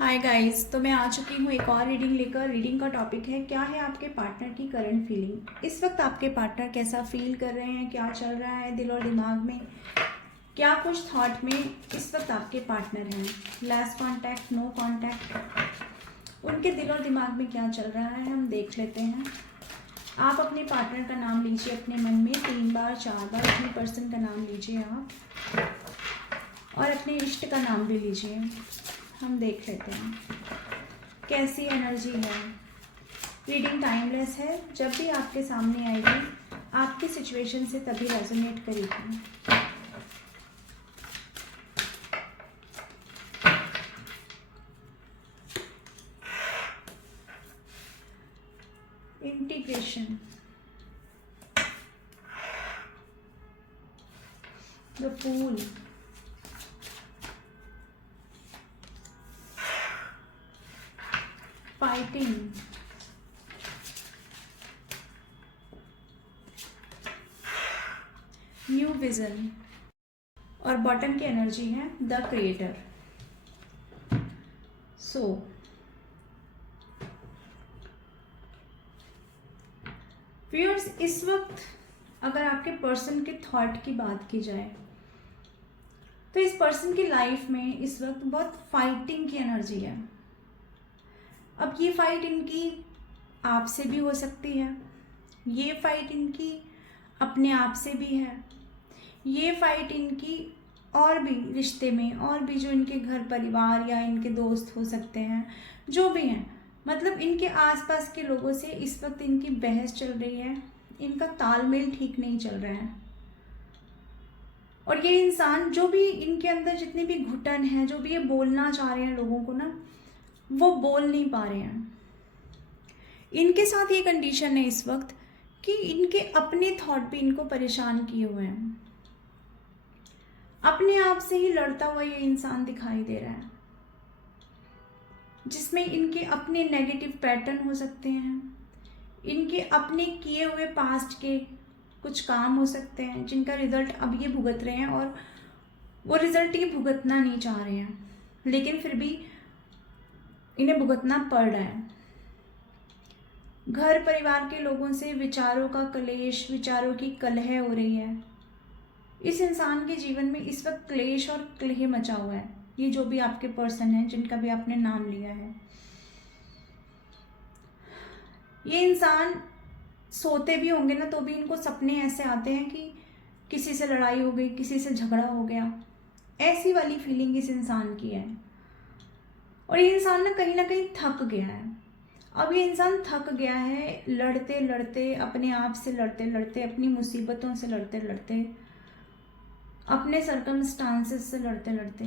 Hi guys, तो मैं आ चुकी हूँ एक और रीडिंग लेकर। रीडिंग का टॉपिक है क्या है आपके पार्टनर की करंट फीलिंग। इस वक्त आपके पार्टनर कैसा फील कर रहे हैं, क्या चल रहा है दिल और दिमाग में, क्या कुछ थॉट में इस वक्त आपके पार्टनर हैं। लास्ट कांटेक्ट, नो कांटेक्ट, उनके दिल और दिमाग में क्या चल रहा है हम देख लेते हैं। आप अपने पार्टनर का नाम लीजिए अपने मन में 3 बार 4 बार, अपने पर्सन का नाम लीजिए आप, और अपने इष्ट का नाम भी लीजिए। हम देख लेते हैं कैसी एनर्जी है। रीडिंग टाइमलेस है, जब भी आपके सामने आएगी आपकी सिचुएशन से तभी रेजोनेट करेगी। Integration, the fool, fighting, new vision, और बॉटम की एनर्जी है द क्रिएटर। सो व्यूअर्स, इस वक्त अगर आपके पर्सन के थॉट की बात की जाए तो इस पर्सन की लाइफ में इस वक्त बहुत फाइटिंग की एनर्जी है। अब ये फाइट इनकी आपसे भी हो सकती है, ये फाइट इनकी अपने आप से भी है, ये फाइट इनकी और भी रिश्ते में, और भी जो इनके घर परिवार या इनके दोस्त हो सकते हैं, जो भी हैं, मतलब इनके आसपास के लोगों से इस वक्त इनकी बहस चल रही है। इनका तालमेल ठीक नहीं चल रहा है, और ये इंसान जो भी इनके अंदर जितने भी घुटन हैं, जो भी ये बोलना चाह रहे हैं लोगों को ना, वो बोल नहीं पा रहे हैं। इनके साथ ये कंडीशन है इस वक्त कि इनके अपने थॉट भी इनको परेशान किए हुए हैं। अपने आप से ही लड़ता हुआ ये इंसान दिखाई दे रहा है, जिसमें इनके अपने नेगेटिव पैटर्न हो सकते हैं, इनके अपने किए हुए पास्ट के कुछ काम हो सकते हैं जिनका रिजल्ट अब ये भुगत रहे हैं, और वो रिजल्ट ये भुगतना नहीं चाह रहे हैं, लेकिन फिर भी इन्हें भुगतना पड़ रहा है। घर परिवार के लोगों से विचारों का क्लेश, विचारों की कलह हो रही है। इस इंसान के जीवन में इस वक्त क्लेश और कलह मचा हुआ है। ये जो भी आपके पर्सन हैं जिनका भी आपने नाम लिया है, ये इंसान सोते भी होंगे ना तो भी इनको सपने ऐसे आते हैं कि किसी से लड़ाई हो गई, किसी से झगड़ा हो गया, ऐसी वाली फीलिंग इस इंसान की है। और ये इंसान ना कहीं थक गया है। अब ये इंसान थक गया है लड़ते लड़ते, अपने आप से लड़ते लड़ते, अपनी मुसीबतों से लड़ते लड़ते, अपने सर्कमस्टांसेस से लड़ते लड़ते।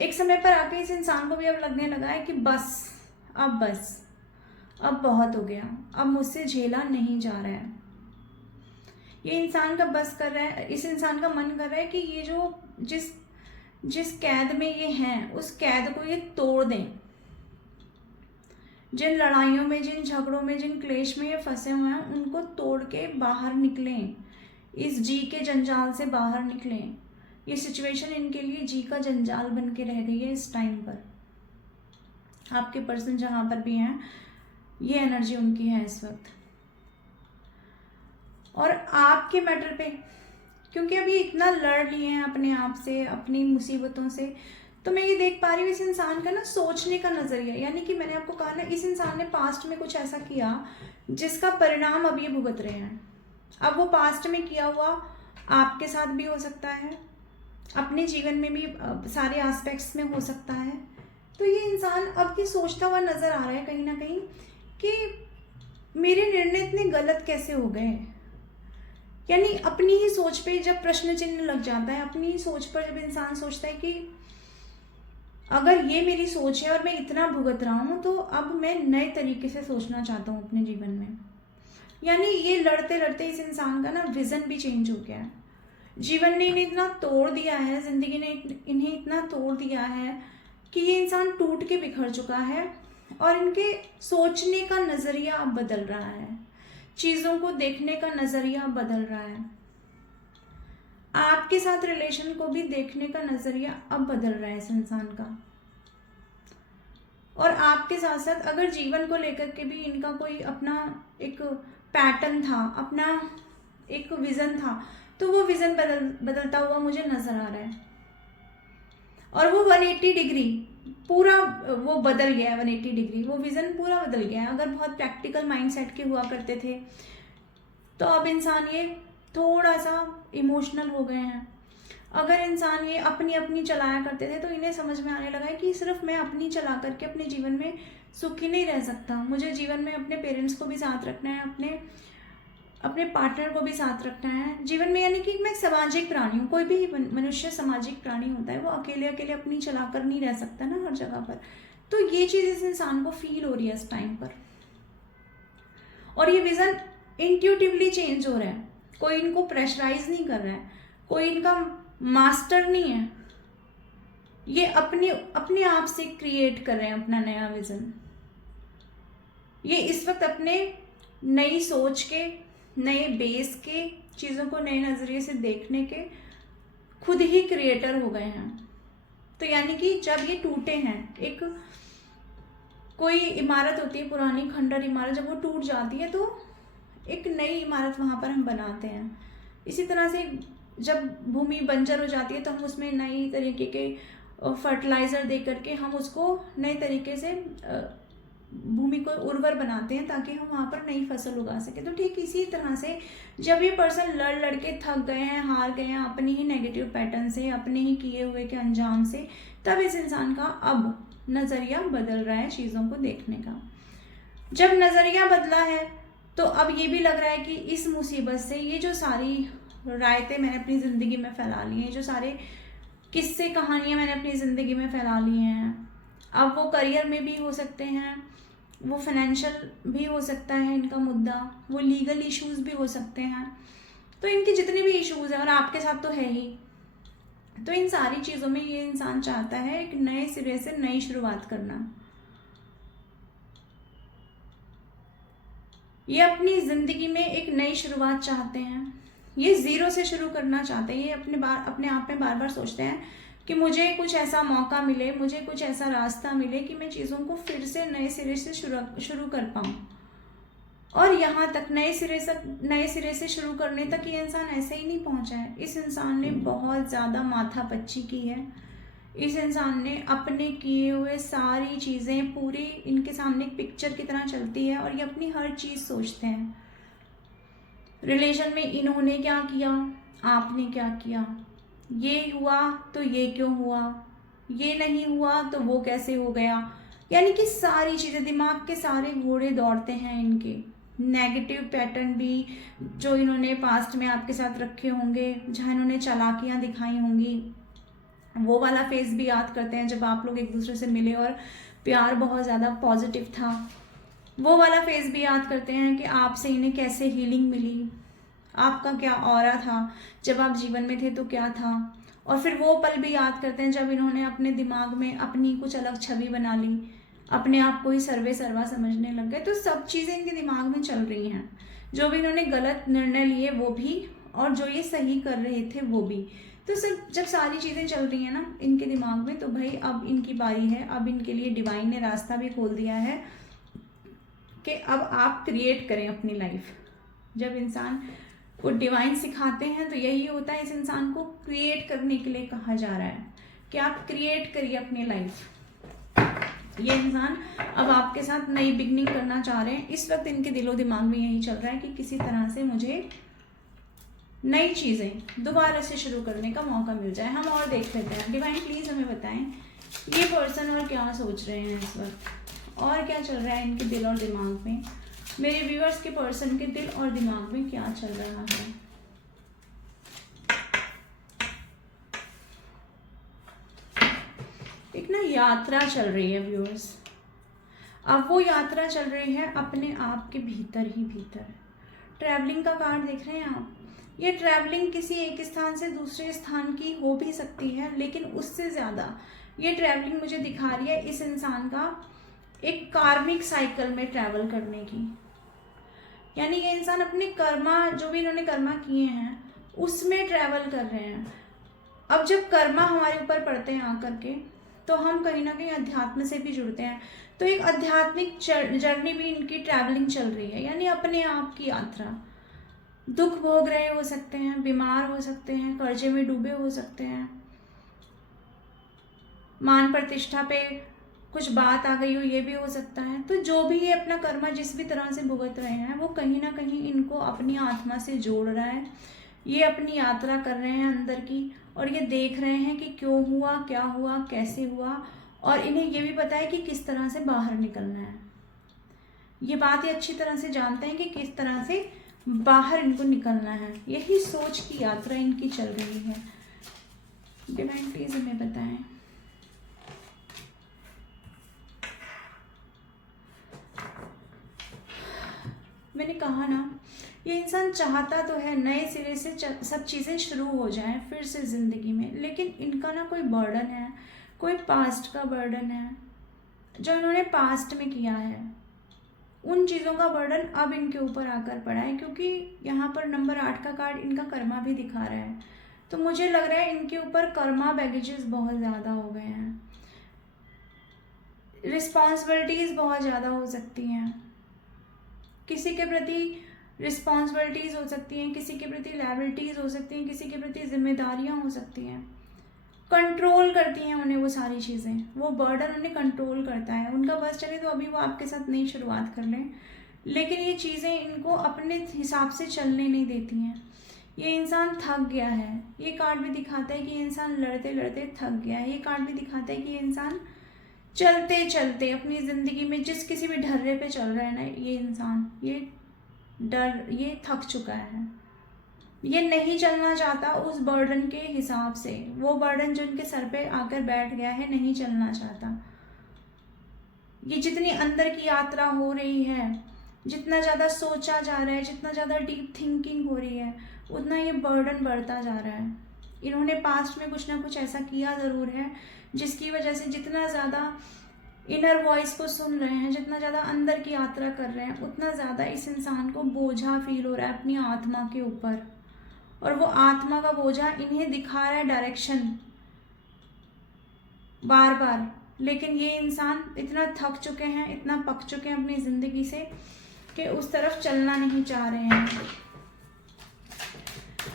एक समय पर आके इस इंसान को भी अब लगने लगा है कि बस अब बहुत हो गया, अब मुझसे झेला नहीं जा रहा है। ये इंसान का बस कर रहा है, इस इंसान का मन कर रहा है कि ये जो जिस जिस कैद में ये हैं उस कैद को ये तोड़ दें। जिन लड़ाइयों में, जिन झगड़ों में, जिन क्लेश में ये फंसे हुए हैं उनको तोड़ के बाहर निकलें, इस जी के जंजाल से बाहर निकलें। ये सिचुएशन इनके लिए जी का जंजाल बन के रह गई है इस टाइम पर। आपके पर्सन जहाँ पर भी हैं ये एनर्जी उनकी है इस वक्त। और आपके मैटर पे, क्योंकि अभी इतना लड़ लिए हैं अपने आप से, अपनी मुसीबतों से, तो मैं ये देख पा रही हूँ इस इंसान का ना सोचने का नज़रिया, यानी कि मैंने आपको कहा ना, इस इंसान ने पास्ट में कुछ ऐसा किया जिसका परिणाम अब ये भुगत रहे हैं। अब वो पास्ट में किया हुआ आपके साथ भी हो सकता है, अपने जीवन में भी सारे एस्पेक्ट्स में हो सकता है। तो ये इंसान अब ये सोचता हुआ नज़र आ रहा है कहीं ना कहीं कि मेरे निर्णय इतने गलत कैसे हो गए। यानी अपनी ही सोच पे जब प्रश्न चिन्ह लग जाता है, अपनी ही सोच पर जब इंसान सोचता है कि अगर ये मेरी सोच है और मैं इतना भुगत रहा हूँ, तो अब मैं नए तरीके से सोचना चाहता हूँ अपने जीवन में। यानी ये लड़ते लड़ते इस इंसान का ना विजन भी चेंज हो गया है। जीवन ने इन्हें इतना तोड़ दिया है, जिंदगी ने इन्हें इतना तोड़ दिया है कि ये इंसान टूट के बिखर चुका है, और इनके सोचने का नज़रिया अब बदल रहा है, चीज़ों को देखने का नज़रिया बदल रहा है, आपके साथ रिलेशन को भी देखने का नज़रिया अब बदल रहा है इस इंसान का। और आपके साथ साथ अगर जीवन को लेकर के भी इनका कोई अपना एक पैटर्न था, अपना एक विज़न था, तो वो विज़न बदलता हुआ मुझे नज़र आ रहा है। और वो 180 डिग्री पूरा वो बदल गया है। 180 डिग्री वो विज़न पूरा बदल गया है। अगर बहुत प्रैक्टिकल माइंडसेट के हुआ करते थे तो अब इंसान ये थोड़ा सा इमोशनल हो गए हैं। अगर इंसान ये अपनी अपनी चलाया करते थे तो इन्हें समझ में आने लगा है कि सिर्फ मैं अपनी चला करके अपने जीवन में सुखी नहीं रह सकता, मुझे जीवन में अपने पेरेंट्स को भी साथ रखना है, अपने पार्टनर को भी साथ रखना है जीवन में। यानी कि मैं सामाजिक प्राणी हूँ, कोई भी मनुष्य सामाजिक प्राणी होता है, वो अकेले अकेले अपनी चला कर नहीं रह सकता ना हर जगह पर। तो ये चीज़ इस इंसान को फील हो रही है इस टाइम पर, और ये विज़न इंट्यूटिवली चेंज हो रहा है। कोई इनको प्रेशराइज नहीं कर रहा है, कोई इनका मास्टर नहीं है, ये अपने आप से क्रिएट कर रहे हैं अपना नया विज़न। ये इस वक्त अपने नई सोच के, नए बेस के, चीज़ों को नए नज़रिए से देखने के खुद ही क्रिएटर हो गए हैं। तो यानी कि जब ये टूटे हैं, एक कोई इमारत होती है पुरानी खंडर इमारत, जब वो टूट जाती है तो एक नई इमारत वहाँ पर हम बनाते हैं। इसी तरह से जब भूमि बंजर हो जाती है तो हम उसमें नई तरीके के फर्टिलाइज़र दे करके हम उसको नए तरीके से भूमि को उर्वर बनाते हैं ताकि हम वहाँ पर नई फसल उगा सकें। तो ठीक इसी तरह से जब ये पर्सन लड़ के थक गए हैं, हार गए हैं अपनी ही नेगेटिव पैटर्न से, अपने ही किए हुए के अंजाम से, तब इस इंसान का अब नज़रिया बदल रहा है चीज़ों को देखने का। जब नज़रिया बदला है तो अब ये भी लग रहा है कि इस मुसीबत से, ये जो सारी रायतें मैंने अपनी ज़िंदगी में फैला ली हैं, जो सारे किस्से कहानियाँ मैंने अपनी ज़िंदगी में फैला ली हैं, अब वो करियर में भी हो सकते हैं, वो फाइनेंशियल भी हो सकता है इनका मुद्दा, वो लीगल इश्यूज़ भी हो सकते हैं। तो इनके जितने भी इश्यूज़ हैं, और आपके साथ तो है ही, तो इन सारी चीज़ों में ये इंसान चाहता है एक नए सिरे से नई शुरुआत करना। ये अपनी ज़िंदगी में एक नई शुरुआत चाहते हैं, ये ज़ीरो से शुरू करना चाहते हैं। ये अपने आप में बार बार सोचते हैं कि मुझे कुछ ऐसा मौका मिले, मुझे कुछ ऐसा रास्ता मिले कि मैं चीज़ों को फिर से नए सिरे से शुरू कर पाऊँ। और यहाँ तक नए सिरे से शुरू करने तक ये इंसान ऐसे ही नहीं पहुँचा है। इस इंसान ने बहुत ज़्यादा माथापच्ची की है। इस इंसान ने अपने किए हुए सारी चीज़ें पूरी इनके सामने एक पिक्चर की तरह चलती है, और ये अपनी हर चीज़ सोचते हैं। रिलेशन में इन्होंने क्या किया, आपने क्या किया, ये हुआ तो ये क्यों हुआ, ये नहीं हुआ तो वो कैसे हो गया। यानी कि सारी चीज़ें, दिमाग के सारे घोड़े दौड़ते हैं इनके। नेगेटिव पैटर्न भी जो इन्होंने पास्ट में आपके साथ रखे होंगे, जहाँ इन्होंने चालाकियाँ दिखाई होंगी, वो वाला फेज़ भी याद करते हैं जब आप लोग एक दूसरे से मिले और प्यार बहुत ज़्यादा पॉजिटिव था। वो वाला फेज़ भी याद करते हैं कि आपसे इन्हें कैसे हीलिंग मिली, आपका क्या ऑरा था जब आप जीवन में थे तो क्या था। और फिर वो पल भी याद करते हैं जब इन्होंने अपने दिमाग में अपनी कुछ अलग छवि बना ली, अपने आप को ही सर्वा समझने लग गए। तो सब चीज़ें इनके दिमाग में चल रही हैं, जो भी इन्होंने गलत निर्णय लिए वो भी, और जो ये सही कर रहे थे वो भी। तो सब जब सारी चीज़ें चल रही हैं ना इनके दिमाग में, तो भाई अब इनकी बारी है। अब इनके लिए डिवाइन ने रास्ता भी खोल दिया है कि अब आप क्रिएट करें अपनी लाइफ। जब इंसान को डिवाइन सिखाते हैं तो यही होता है, इस इंसान को क्रिएट करने के लिए कहा जा रहा है कि आप क्रिएट करिए अपनी लाइफ। ये इंसान अब आपके साथ नई बिगनिंग करना चाह रहे हैं। इस वक्त इनके दिलो दिमाग में यही चल रहा है कि किसी तरह से मुझे नई चीज़ें दोबारा से शुरू करने का मौका मिल जाए। हम और देख लेते हैं। डिवाइन प्लीज़ हमें बताएं ये पर्सन और क्या सोच रहे हैं इस वक्त, और क्या चल रहा है इनके दिल और दिमाग में। मेरे व्यूअर्स के पर्सन के दिल और दिमाग में क्या चल रहा है। एक ना यात्रा चल रही है व्यूअर्स। अब वो यात्रा चल रही है अपने आप के भीतर ही भीतर। ट्रैवलिंग का कार्ड देख रहे हैं आप। ये ट्रैवलिंग किसी एक स्थान से दूसरे स्थान की हो भी सकती है, लेकिन उससे ज़्यादा ये ट्रैवलिंग मुझे दिखा रही है इस इंसान का एक कार्मिक साइकिल में ट्रैवल करने की। यानी ये इंसान अपने कर्मा, जो भी इन्होंने कर्मा किए हैं, उसमें ट्रैवल कर रहे हैं। अब जब कर्मा हमारे ऊपर पड़ते हैं आकर के, तो हम कहीं ना कहीं अध्यात्म से भी जुड़ते हैं। तो एक आध्यात्मिक जर्नी भी इनकी ट्रैवलिंग चल रही है, यानी अपने आप की यात्रा। दुख भोग रहे हो सकते हैं, बीमार हो सकते हैं, कर्जे में डूबे हो सकते हैं, मान प्रतिष्ठा पे कुछ बात आ गई हो, ये भी हो सकता है। तो जो भी ये अपना कर्मा जिस भी तरह से भुगत रहे हैं, वो कहीं ना कहीं इनको अपनी आत्मा से जोड़ रहा है। ये अपनी यात्रा कर रहे हैं अंदर की, और ये देख रहे हैं कि क्यों हुआ, क्या हुआ, कैसे हुआ, और इन्हें ये भी पता है कि किस तरह से बाहर निकलना है। ये बात ये अच्छी तरह से जानते हैं कि किस तरह से बाहर इनको निकलना है। यही सोच की यात्रा इनकी चल रही है। डिवाइन प्लीज हमें बताएं। मैंने कहा ना, ये इंसान चाहता तो है नए सिरे से सब चीज़ें शुरू हो जाएं फिर से ज़िंदगी में, लेकिन इनका ना कोई बर्डन है, कोई पास्ट का बर्डन है जो इन्होंने पास्ट में किया है। उन चीज़ों का बर्डन अब इनके ऊपर आकर पड़ा है, क्योंकि यहाँ पर नंबर 8 का कार्ड इनका कर्मा भी दिखा रहा है। तो मुझे लग रहा है इनके ऊपर कर्मा बैगेजेस बहुत ज़्यादा हो गए हैं, रिस्पॉन्सिबिलिटीज़ बहुत ज़्यादा हो सकती हैं, किसी के प्रति रिस्पॉन्सिबिलिटीज़ हो सकती हैं, किसी के प्रति लायबिलिटीज़ हो सकती हैं, किसी के प्रति जिम्मेदारियाँ हो सकती हैं। कंट्रोल करती हैं उन्हें वो सारी चीज़ें, वो बर्डन उन्हें कंट्रोल करता है। उनका बस चले तो अभी वो आपके साथ नई शुरुआत कर लें, लेकिन ये चीज़ें इनको अपने हिसाब से चलने नहीं देती हैं। ये इंसान थक गया है। ये कार्ड भी दिखाता है कि ये इंसान लड़ते लड़ते थक गया है। ये कार्ड भी दिखाता है कि ये इंसान चलते चलते अपनी ज़िंदगी में जिस किसी भी ढर्रे पे चल रहा है ना, ये इंसान ये थक चुका है। ये नहीं चलना चाहता उस बर्डन के हिसाब से। वो बर्डन जो इनके सर पे आकर बैठ गया है, नहीं चलना चाहता। ये जितनी अंदर की यात्रा हो रही है, जितना ज़्यादा सोचा जा रहा है, जितना ज़्यादा डीप थिंकिंग हो रही है, उतना ये बर्डन बढ़ता जा रहा है। इन्होंने पास्ट में कुछ ना कुछ ऐसा किया ज़रूर है, जिसकी वजह से जितना ज़्यादा इनर वॉइस को सुन रहे हैं, जितना ज़्यादा अंदर की यात्रा कर रहे हैं, उतना ज़्यादा इस इंसान को बोझा फील हो रहा है अपनी आत्मा के ऊपर। और वो आत्मा का बोझा इन्हें दिखा रहा है डायरेक्शन बार बार। लेकिन ये इंसान इतना थक चुके हैं, इतना पक चुके हैं अपनी ज़िंदगी से कि उस तरफ चलना नहीं चाह रहे हैं।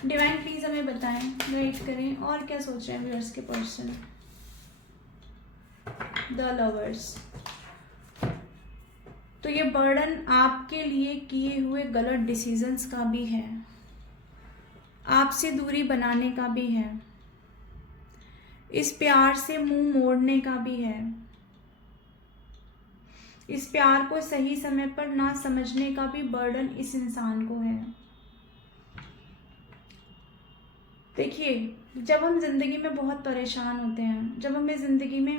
डिवाइन प्लीज हमें बताएं, वेट करें, और क्या सोच रहे हैं व्यूअर्स के पर्सन। The lovers. तो ये बर्डन आपके लिए किए हुए गलत डिसीजंस का भी है, आपसे दूरी बनाने का भी है, इस प्यार से मुंह मोड़ने का भी है, इस प्यार को सही समय पर ना समझने का भी बर्डन इस इंसान को है। देखिए, जब हम जिंदगी में बहुत परेशान होते हैं, जब हमें जिंदगी में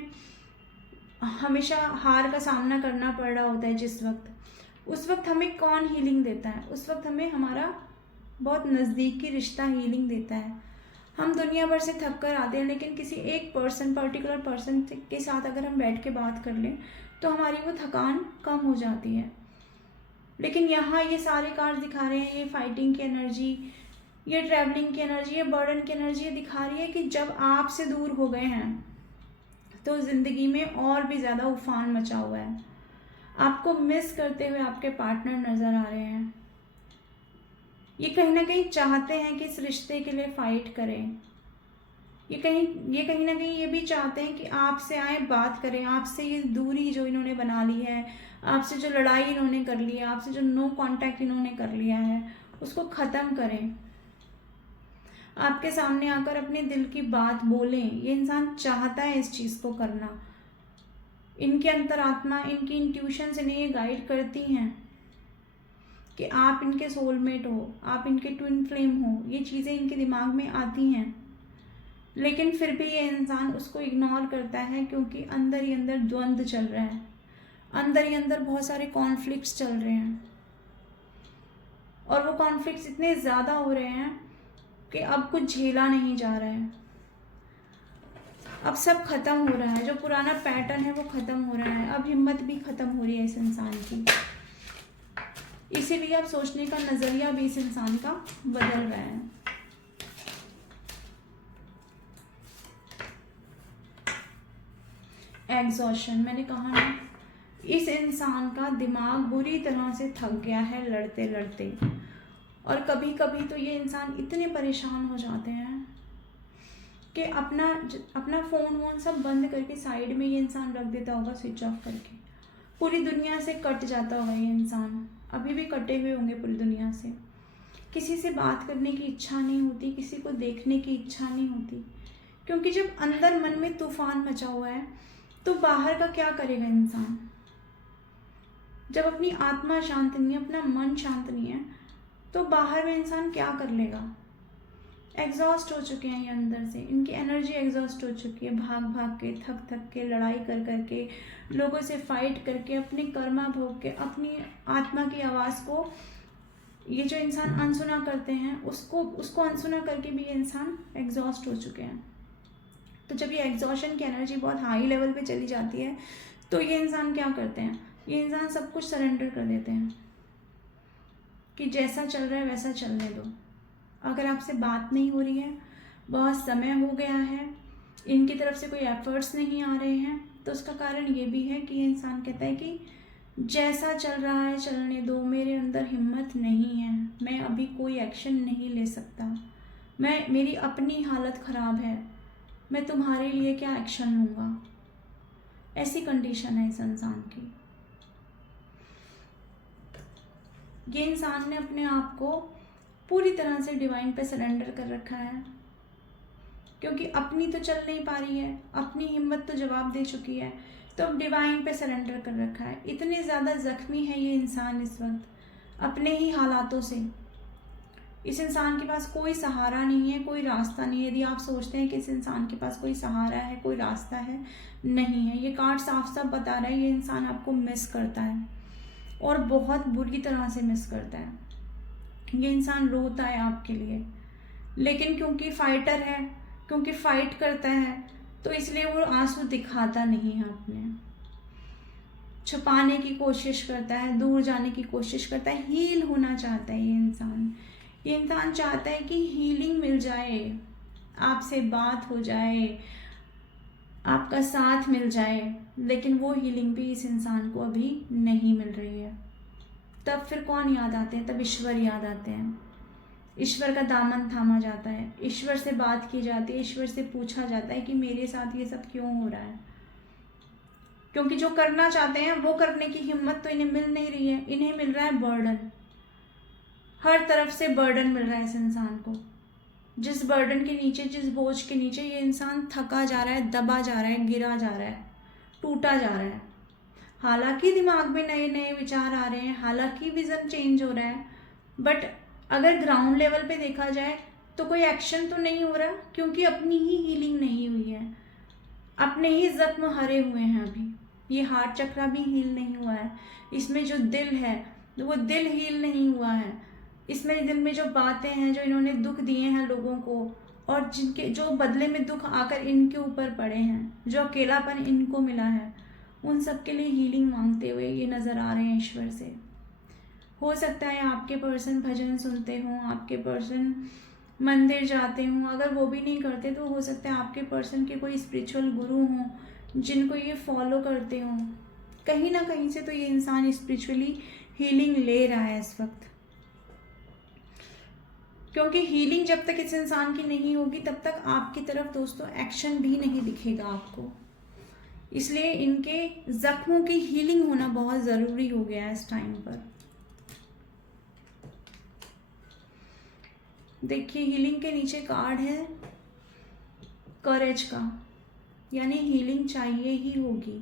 हमेशा हार का सामना करना पड़ रहा होता है जिस वक्त, उस वक्त हमें कौन हीलिंग देता है? उस वक्त हमें हमारा बहुत नज़दीकी रिश्ता हीलिंग देता है। हम दुनिया भर से थक कर आते हैं, लेकिन किसी एक पर्टिकुलर पर्सन के साथ अगर हम बैठ के बात कर लें तो हमारी वो थकान कम हो जाती है। लेकिन यहाँ ये सारे कार्ड दिखा रहे हैं, ये फाइटिंग की एनर्जी, ये ट्रैवलिंग की एनर्जी, ये बर्डन की एनर्जी, ये दिखा रही है कि जब आपसे दूर हो गए हैं तो ज़िंदगी में और भी ज़्यादा उफान मचा हुआ है। आपको मिस करते हुए आपके पार्टनर नज़र आ रहे हैं। ये कहीं ना कहीं चाहते हैं कि इस रिश्ते के लिए फ़ाइट करें। ये कहीं ना कहीं ये भी चाहते हैं कि आपसे आए, बात करें आपसे। ये दूरी जो इन्होंने बना ली है, आपसे जो लड़ाई इन्होंने कर ली है, आपसे जो नो कांटेक्ट इन्होंने कर लिया है, उसको ख़त्म करें। आपके सामने आकर अपने दिल की बात बोलें। ये इंसान चाहता है इस चीज़ को करना। इनके अंतरात्मा, इनकी इंट्यूशंस इन्हें ये गाइड करती हैं कि आप इनके सोलमेट हो, आप इनके ट्विन फ्लेम हो। ये चीज़ें इनके दिमाग में आती हैं, लेकिन फिर भी ये इंसान उसको इग्नोर करता है, क्योंकि अंदर ही अंदर द्वंद्व चल रहा है, अंदर ही अंदर बहुत सारे कॉन्फ्लिक्ट्स चल रहे हैं। और वो कॉन्फ्लिक्ट्स इतने ज़्यादा हो रहे हैं कि अब कुछ झेला नहीं जा रहा है। अब सब खत्म हो रहा है, जो पुराना पैटर्न है वो खत्म हो रहा है। अब हिम्मत भी खत्म हो रही है इस इंसान की। इसीलिए अब सोचने का नज़रिया भी इस इंसान का बदल रहा है। एग्जॉशन, मैंने कहा ना, इस इंसान का दिमाग बुरी तरह से थक गया है लड़ते लड़ते। और कभी कभी तो ये इंसान इतने परेशान हो जाते हैं कि अपना फ़ोन वोन सब बंद करके साइड में ये इंसान रख देता होगा, स्विच ऑफ करके। पूरी दुनिया से कट जाता होगा ये इंसान, अभी भी कटे हुए होंगे पूरी दुनिया से। किसी से बात करने की इच्छा नहीं होती, किसी को देखने की इच्छा नहीं होती, क्योंकि जब अंदर मन में तूफान मचा हुआ है तो बाहर का क्या करेगा इंसान। जब अपनी आत्मा शांत नहीं है, अपना मन शांत नहीं है, तो बाहर में इंसान क्या कर लेगा। एग्जॉस्ट हो चुके हैं ये अंदर से, इनकी एनर्जी एग्जॉस्ट हो चुकी है, भाग भाग के, थक थक के, लड़ाई कर कर के, लोगों से फाइट करके, अपने कर्मा भोग के, अपनी आत्मा की आवाज़ को ये जो इंसान अनसुना करते हैं उसको अनसुना करके भी ये इंसान एग्जॉस्ट हो चुके हैं। तो जब ये एग्जॉशन की एनर्जी बहुत हाई लेवल पे चली जाती है तो ये इंसान क्या करते हैं, ये इंसान सब कुछ सरेंडर कर देते हैं कि जैसा चल रहा है वैसा चलने दो। अगर आपसे बात नहीं हो रही है, बहुत समय हो गया है, इनकी तरफ से कोई एफर्ट्स नहीं आ रहे हैं, तो उसका कारण ये भी है कि ये इंसान कहता है कि जैसा चल रहा है चलने दो, मेरे अंदर हिम्मत नहीं है, मैं अभी कोई एक्शन नहीं ले सकता, मेरी अपनी हालत ख़राब है, मैं तुम्हारे लिए क्या एक्शन लूँगा। ऐसी कंडीशन है इस इंसान की। ये इंसान ने अपने आप को पूरी तरह से डिवाइन पे सरेंडर कर रखा है, क्योंकि अपनी तो चल नहीं पा रही है, अपनी हिम्मत तो जवाब दे चुकी है, तो अब डिवाइन पे सरेंडर कर रखा है। इतने ज़्यादा ज़ख्मी है ये इंसान इस वक्त अपने ही हालातों से। इस इंसान के पास कोई सहारा नहीं है, कोई रास्ता नहीं है। यदि आप सोचते हैं कि इस इंसान के पास कोई सहारा है, कोई रास्ता है, नहीं है। ये कार्ड साफ साफ बता रहा है ये इंसान आपको मिस करता है और बहुत बुरी तरह से मिस करता है। ये इंसान रोता है आपके लिए, लेकिन क्योंकि फाइटर है, क्योंकि फाइट करता है, तो इसलिए वो आंसू दिखाता नहीं है, अपने छुपाने की कोशिश करता है, दूर जाने की कोशिश करता है, हील होना चाहता है ये इंसान चाहता है कि हीलिंग मिल जाए, आपसे बात हो जाए, आपका साथ मिल जाए, लेकिन वो हीलिंग भी इस इंसान को अभी नहीं मिल रही है। तब फिर कौन याद आते हैं? तब ईश्वर याद आते हैं। ईश्वर का दामन थामा जाता है, ईश्वर से बात की जाती है, ईश्वर से पूछा जाता है कि मेरे साथ ये सब क्यों हो रहा है। क्योंकि जो करना चाहते हैं वो करने की हिम्मत तो इन्हें मिल नहीं रही है, इन्हें मिल रहा है बर्डन। हर तरफ से बर्डन मिल रहा है इस इंसान को। जिस बर्डन के नीचे, जिस बोझ के नीचे ये इंसान थका जा रहा है, दबा जा रहा है, गिरा जा रहा है, टूटा जा रहा है। हालांकि दिमाग में नए नए विचार आ रहे हैं, हालांकि विजन चेंज हो रहा है, बट अगर ग्राउंड लेवल पे देखा जाए तो कोई एक्शन तो नहीं हो रहा, क्योंकि अपनी ही हीलिंग नहीं हुई है, अपने ही जख्म हरे हुए हैं। अभी ये हार्ट चक्रा भी हील नहीं हुआ है, इसमें जो दिल है वो दिल हील नहीं हुआ है, इसमें दिल में जो बातें हैं, जो इन्होंने दुख दिए हैं लोगों को, और जिनके जो बदले में दुख आकर इनके ऊपर पड़े हैं, जो अकेलापन इनको मिला है, उन सब के लिए हीलिंग मांगते हुए ये नज़र आ रहे हैं ईश्वर से। हो सकता है आपके पर्सन भजन सुनते हों, आपके पर्सन मंदिर जाते हों, अगर वो भी नहीं करते तो हो सकता है आपके पर्सन के कोई स्पिरिचुअल गुरु हों जिनको ये फॉलो करते हों। कहीं ना कहीं से तो ये इंसान स्पिरिचुअली हीलिंग ले रहा है इस वक्त, क्योंकि हीलिंग जब तक इस इंसान की नहीं होगी तब तक आपकी तरफ दोस्तों एक्शन भी नहीं दिखेगा आपको। इसलिए इनके जख्मों की हीलिंग होना बहुत ज़रूरी हो गया है इस टाइम पर। देखिए हीलिंग के नीचे कार्ड है करेज का, यानी हीलिंग चाहिए ही होगी।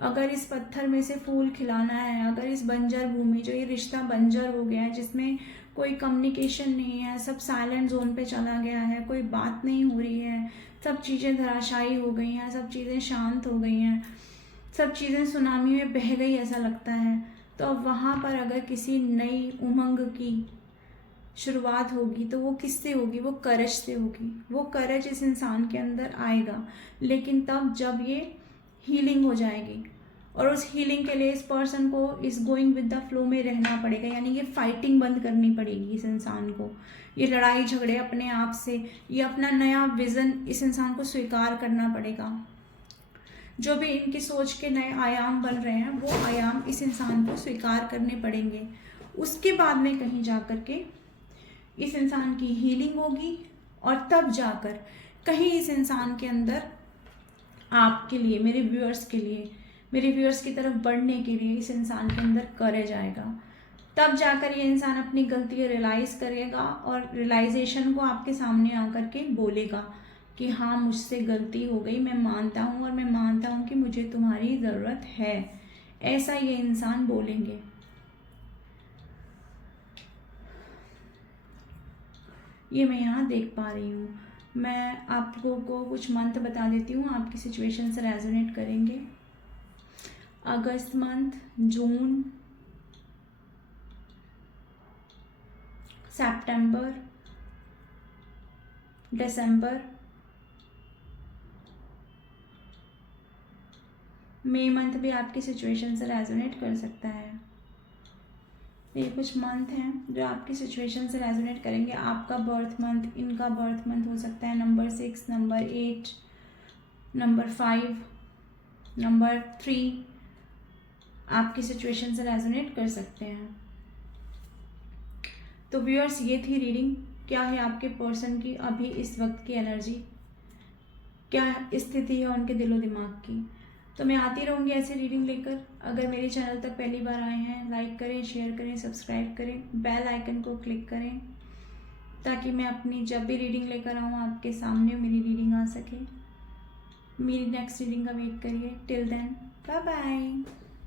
अगर इस पत्थर में से फूल खिलाना है, अगर इस बंजर भूमि, जो ये रिश्ता बंजर हो गया है, जिसमें कोई कम्युनिकेशन नहीं है, सब साइलेंट जोन पे चला गया है, कोई बात नहीं हो रही है, सब चीज़ें धराशायी हो गई हैं, सब चीज़ें शांत हो गई हैं, सब चीज़ें सुनामी में बह गई ऐसा लगता है, तो अब वहाँ पर अगर किसी नई उमंग की शुरुआत होगी तो वो किससे होगी? वो करज से होगी। वो करज इस इंसान के अंदर आएगा, लेकिन तब जब ये हीलिंग हो जाएगी, और उस हीलिंग के लिए इस पर्सन को इस गोइंग विद द फ्लो में रहना पड़ेगा, यानी ये फाइटिंग बंद करनी पड़ेगी इस इंसान को, ये लड़ाई झगड़े अपने आप से, ये अपना नया विज़न इस इंसान को स्वीकार करना पड़ेगा। जो भी इनकी सोच के नए आयाम बन रहे हैं वो आयाम इस इंसान को स्वीकार करने पड़ेंगे। उसके बाद में कहीं जा कर के इस इंसान की हीलिंग होगी और तब जाकर कहीं इस इंसान के अंदर आपके लिए, मेरे व्यूअर्स के लिए, मेरे व्यूअर्स की तरफ बढ़ने के लिए इस इंसान के अंदर करेज आएगा। तब जाकर ये इंसान अपनी गलती रियलाइज़ करेगा और रियलाइजेशन को आपके सामने आकर के बोलेगा कि हाँ मुझसे गलती हो गई, मैं मानता हूँ और मैं मानता हूँ कि मुझे तुम्हारी ज़रूरत है, ऐसा ये इंसान बोलेंगे। ये मैं यहाँ देख पा रही हूँ। मैं आपको कुछ मंथ बता देती हूँ, आपकी सिचुएशन से रेजोनेट करेंगे। अगस्त मंथ, जून, सितंबर, दिसंबर, मई मंथ भी आपकी सिचुएशन से रेजोनेट कर सकता है। ये कुछ मंथ हैं जो आपकी सिचुएशन से रेजोनेट करेंगे। आपका बर्थ मंथ, इनका बर्थ मंथ हो सकता है नंबर 6, नंबर 8, नंबर 5, नंबर 3 आपकी सिचुएशन से रेजोनेट कर सकते हैं। तो व्यूअर्स, ये थी रीडिंग। क्या है आपके पर्सन की अभी इस वक्त की एनर्जी, क्या स्थिति है उनके दिलो दिमाग की। तो मैं आती रहूँगी ऐसी रीडिंग लेकर। अगर मेरे चैनल तक पहली बार आए हैं, लाइक करें, शेयर करें, सब्सक्राइब करें, बेल आइकन को क्लिक करें ताकि मैं अपनी जब भी रीडिंग लेकर आऊँ आपके सामने मेरी रीडिंग आ सके। मेरी नेक्स्ट रीडिंग का वेट करिए। Till then, bye bye.